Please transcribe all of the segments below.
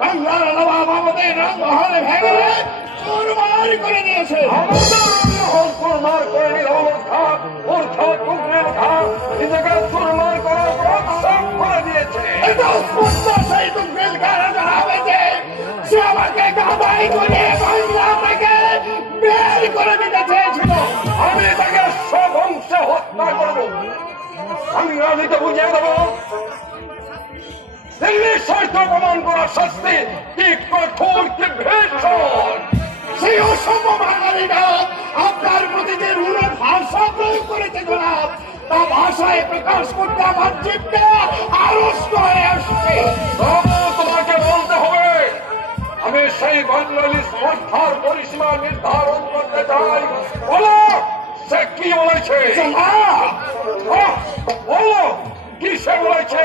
বাংলার নবাব আমাদের রঙ্গহলে ভেঙে চুরমার করে দিয়েছে। চুরমার করে নিল খান ওর খান কুকুরের খান নিজেকে চুরমার করার পর সব করে দিয়েছে। এটা স্পষ্ট সেই তুমফিল কারা জানা হয়েছে। সে আমাকে চেয়েছিল। আমি তাকে বুঝিয়ে দেবো। দিল্লির স্বার্থ প্রমাণ করার শাস্তি কি কঠোর কি ভীষণ সেই অসম্য বাঙালিরা আপনার প্রতি যে রুড়ে ভাষা প্রয়োগ করেছে জনাব তা ভাষায় প্রকাশ করতে আমার চিত্তে আড়ষ্ট হয়ে আসছে। তোমাকে বলতে হবে আমি সেই বাঙালি শ্রদ্ধার পরিসীমা নির্ধারণ করতে চাই। বলো সে কি বলেছে? বলো কি সে বলেছে?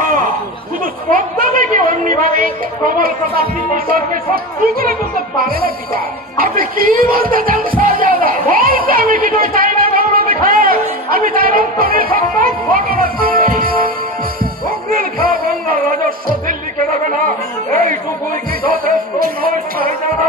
কথা শুধু শ্রদ্ধা থেকে অমনি ভাবে প্রবল প্রতাপ ঈশ্বরকে শত্রু করে তুলতে পারে না পিতা আপনি কি বলতে চান শাহজাদা? বলতে আমি কিছুই চাই না দেখা আমি চাই অন্তরের সত্য ঘটনা। অগ্নির খা বাংলার রাজস্ব দিল্লিকে দেবে না। এইটুকুই কি যথেষ্ট নয় শাহজাদা?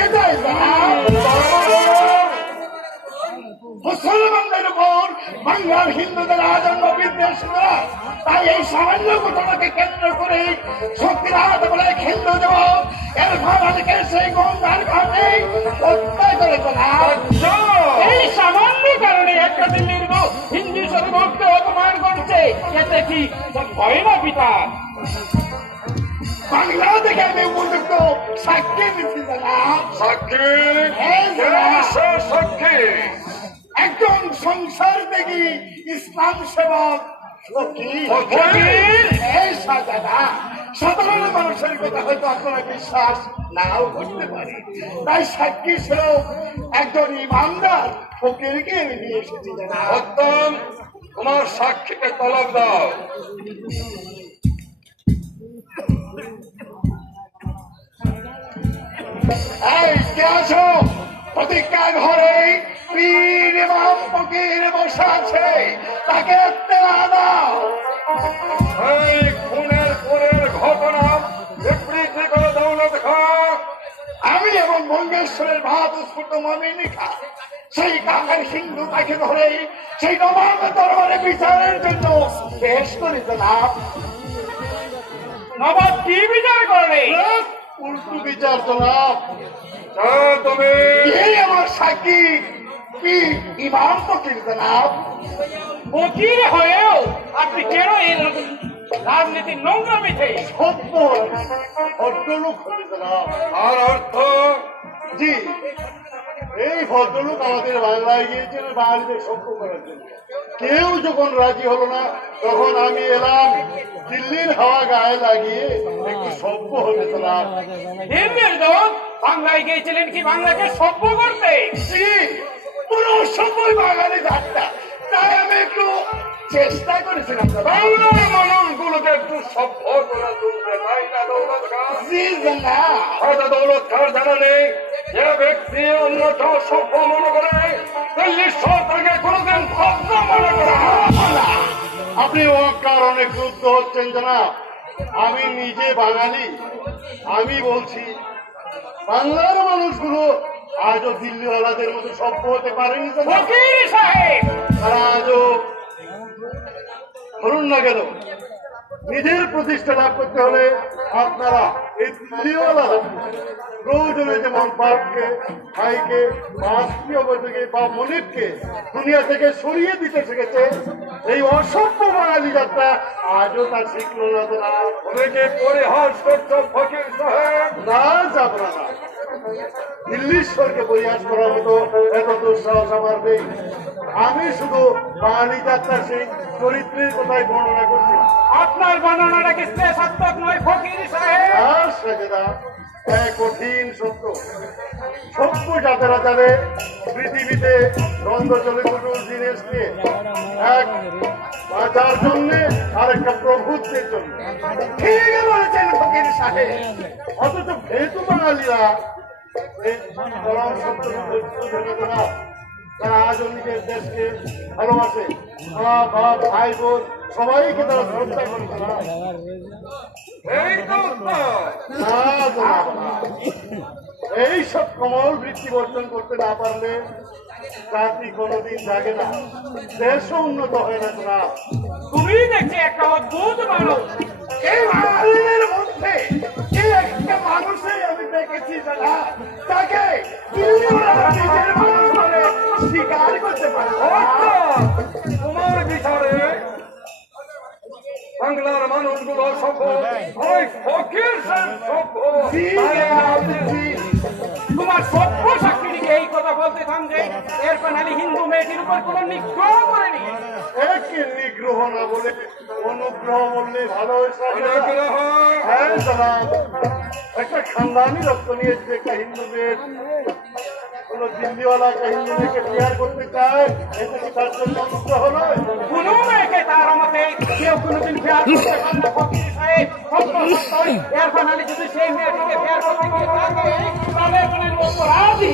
তাই এই সামান্য ঘটনাকে কেন্দ্র করে শক্তিরাত বলে হিন্দু যুবক এর ভাবালিকে সেই গঙ্গার ঘাটে হত্যা করে এই সামান্য কারণে একটা দিল্লির হিন্দু সর্বভক্ত অপমান করছে। এতে কি ভয় না পিতা? বাংলা থেকে আমি উপযুক্ত সাক্ষী দিচ্ছি সাক্ষী? হ্যাঁ, সাক্ষী? একজন সংসার থেকে ইসলাম সেবক? এই সাজাদা সাধারণ মানুষের কথা হয়তো আপনারা বিশ্বাস নাও করতে পারে। তাই সাক্ষী ছিল একজন ইমানদার ফকিরকে নিয়ে এসেছি জানা। তোমার সাক্ষীকে তলব দাও। এই কে আছো? প্রতিজ্ঞা ঘরে পীর ইমাম ফকির বসা আছে তাকে তেলা দাও। এই খুনের পরের ঘটনা বিবৃতি করে দৌলত খা। আমি এবং মঙ্গেশ্বরের ভাত স্ফুট মমিনিকা সেই কাকার হিন্দু তাকে ধরে সেই নবাব দরবারে বিচারের জন্য পেশ করিত না নবাব কি বিচার করবে? উল্টু বিচার জনাব যা তুমি আমার সাক্ষী। কি? ইমাম ফকির জনাব? ফকির হয়েও আপনি কেন এই রাজনীতির নোংরামিতে সভ্য ভদ্রলোক জনাব। আর অর্থ? জি। এই ভদ্রলোক আমাদের বাংলায় গিয়েছিল বাঙালিদের সভ্য করার জন্য কেউ যখন রাজি হলো না তখন আমি এলাম। দিল্লির হাওয়া গায়ে লাগিয়ে একটু সভ্য হতে চলাম। বাংলায় গিয়েছিলেন কি বাংলাকে সভ্য করতে? জি। পুরো বাঙালি তাই আমি একটু চেষ্টা করেছিলাম। বাংলার মানুষগুলোকে একটু সভ্য করে তুলবে তাই না দৌলত জি হয়তো দৌলত জানা নেই। যে ব্যক্তি সভ্য মনে করে সরকারকে কোনোদিন মনে করে না। আপনি ও কারণে ক্রুদ্ধ হচ্ছেন জানা। আমি নিজে বাঙালি। আমি বলছি বাংলার মানুষগুলো আজও দিল্লিওয়ালাদের মতো সভ্য হতে পারেনি জানা ফকির সাহেব! তারা আজও ধরুন না কেন নিজের প্রতিষ্ঠা লাভ করতে হলে আপনারা এই দিল্লিওয়ালা প্রয়োজনে যেমন বাপকে ভাইকে বা আত্মীয় বৈঠকে বা মনিবকে দুনিয়া থেকে সরিয়ে দিতে শিখেছে এই অসভ্য বাঙালি যাত্রা আজও তা শিখলো না তো না। অনেকে পরিহাস করছ ফকির সাহেব। না যাব না। দিল্লীশ্বরকে পরিহাস করার মতো এত দুঃসাহস আমার নেই। আমি শুধু বাঙালি যাত্রার সেই চরিত্রের কথাই বর্ণনা করছি। আপনার বর্ণনাটা কি শ্লেষাত্মক নয় ফকির সাহেব? আর এক কঠিন সত্য। সভ্য যাতারা যাবে পৃথিবীতে দ্বন্দ্ব চলে কুটুর জিনিস নিয়ে। এক বাঁচার জন্যে আর একটা প্রভুত্বের জন্য। ঠিক বলেছেন ফকির সাহেব। অথচ ভেতু বাঙালিরা এই পরম সত্য জেনে না তারা আজও নিজের দেশকে ভালোবাসে মা বাপ ভাই বোন সবাইকে তারা শ্রদ্ধা করে এই তো উত্তর। না জনাব, না। এই সব কমল বৃত্তি বর্জন করতে না পারলে জাতি কোনোদিন জাগে না দেশও উন্নত হয় না জনাব তুমি দেখছি একটা অদ্ভুত মানুষ বাংলার মানুষগুলো সফল ওই ফকির। তোমার সভ্য সাক্ষীকে এই কথা বলতে থামছে এর নালি হিন্দু মেয়েটির উপর কোনো নিগ্রহ করেনি। নিগ্রহ না বলে অনুগ্রহ বললে ভালো হয়েছে অনুগ্রহ। হ্যাঁ একটা খানদানি রক্ত নিয়েছে একটা হিন্দু মেয়ে কোন দিল্লিওয়ালা হিন্দুদেরকে বিহার করতে চায় এটা কি তার জন্য মুক্ত হলো কোনো মেয়েকে তার মতে কেউ কোনোদিন ফেয়ার করতে পারে সেই মেয়েটিকে ফেয়ার করতে গিয়ে তাকে তাহলে মনের অপরাধী।